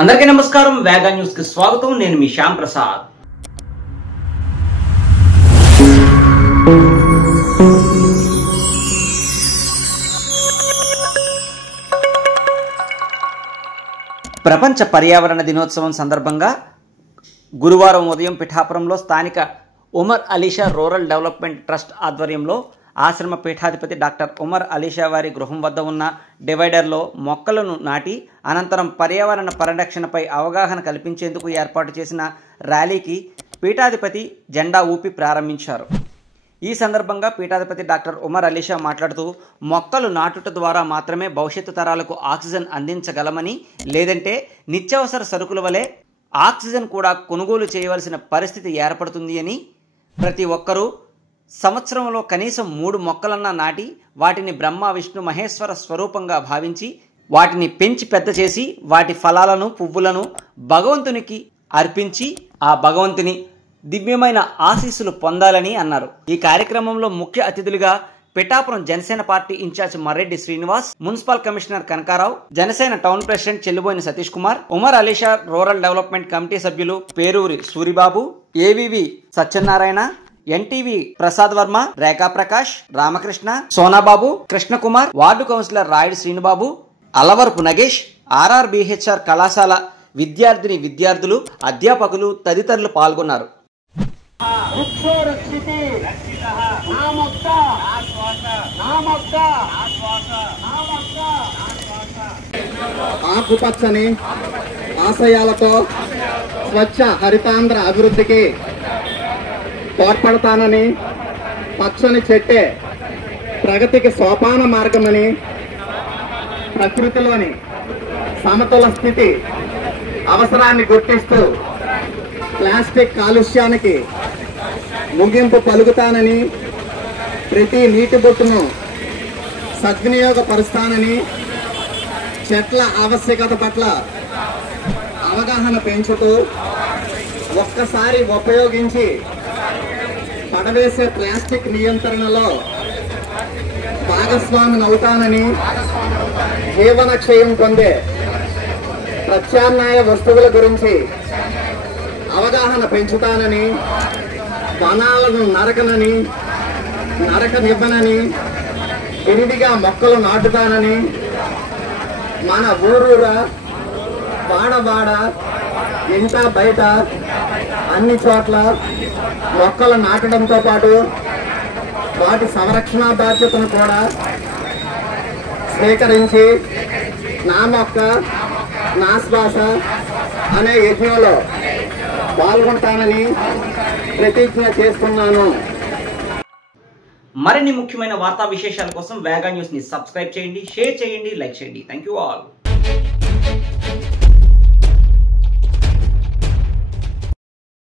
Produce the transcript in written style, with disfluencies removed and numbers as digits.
అందరికీ నమస్కారం. వేగా న్యూస్ కి స్వాగతం. నేను మీ శ్యామ్ ప్రసాద్. ప్రపంచ పర్యావరణ దినోత్సవం సందర్భంగా గురువారం ఉదయం పిఠాపురంలో స్థానిక Umar Alisha rural development trust ఆధ్వర్యంలో ఆశ్రమ పీఠాధిపతి డాక్టర్ ఉమర్ అలీషా వారి గృహం వద్ద ఉన్న డివైడర్లో మొక్కలను నాటి అనంతరం పర్యావరణ పరిరక్షణపై అవగాహన కల్పించేందుకు ఏర్పాటు చేసిన ర్యాలీకి పీఠాధిపతి జెండా ఊపి ప్రారంభించారు. ఈ సందర్భంగా పీఠాధిపతి డాక్టర్ ఉమర్ అలీషా మాట్లాడుతూ, మొక్కలు నాటుట ద్వారా మాత్రమే భవిష్యత్తు తరాలకు ఆక్సిజన్ అందించగలమని, లేదంటే నిత్యావసర సరుకుల వలె ఆక్సిజన్ కూడా కొనుగోలు చేయవలసిన పరిస్థితి ఏర్పడుతుంది అని, ప్రతి ఒక్కరూ సంవత్సరంలో కనీసం 3 మొక్కలన్నా నాటి వాటిని బ్రహ్మ విష్ణు మహేశ్వర స్వరూపంగా భావించి వాటిని పెంచి పెద్ద చేసి వాటి ఫలాలను పువ్వులను భగవంతునికి అర్పించి ఆ భగవంతుని దివ్యమైన ఆశీస్సులు పొందాలని అన్నారు. ఈ కార్యక్రమంలో ముఖ్య అతిథులుగా Pithapuram Janasena party in-charge Marreddy Srinivas, municipal commissioner Kanakarao, Janasena town president Chelluboina Satish Kumar, Umar Alisha rural development committee సభ్యులు Peruri Suribabu, AVV Satyanarayana, NTV Prasad Varma, Rekha Prakash, Ramakrishna, Sonababu, Krishnakumar, ward councillor Rayudu Srinubabu, Alavarapu Nagesh, RRBHR కళాశాల విద్యార్థులు, అధ్యాపకులు తదితరులు పాల్గొన్నారు. ఆకుపచ్చని ఆశయాలతో స్వచ్ఛ హరితాంధ్ర అభివృద్ధికి తోడ్పడతానని, పచ్చని చెట్టే ప్రగతికి సోపాన మార్గమని, ప్రకృతిలోని సమతుల స్థితి అవసరాన్ని గుర్తిస్తూ ప్లాస్టిక్ కాలుష్యానికి ముగింపు పలుకుతానని, ప్రతి నీటి బొట్టును సద్వినియోగపరుస్తానని, చెట్ల ఆవశ్యకత పట్ల అవగాహన పెంచుతూ ఒక్కసారి ఉపయోగించి పడవేసే ప్లాస్టిక్ నియంత్రణలో భాగస్వామిని అవుతానని, జీవన క్షయం పొందే ప్రత్యామ్నాయ వస్తువుల గురించి అవగాహన పెంచుతానని, వనాలను నరకనివ్వనని, విరివిగా మొక్కలు నాటుతానని, మన ఊరూరా వాడ ఇంట బయట అన్ని చోట్ల మొక్కలు నాటడంతో పాటు వాటి సంరక్షణ బాధ్యతను కూడా స్వీకరించి నా మొక్క నా శ్వాస అనే యజ్ఞంలో పాల్గొంటానని ప్రతిజ్ఞ చేస్తున్నాను. మరిన్ని ముఖ్యమైన వార్తా విశేషాల కోసం వేగా న్యూస్ ని సబ్స్క్రైబ్ చేయండి, షేర్ చేయండి, లైక్ చేయండి. Thank you all.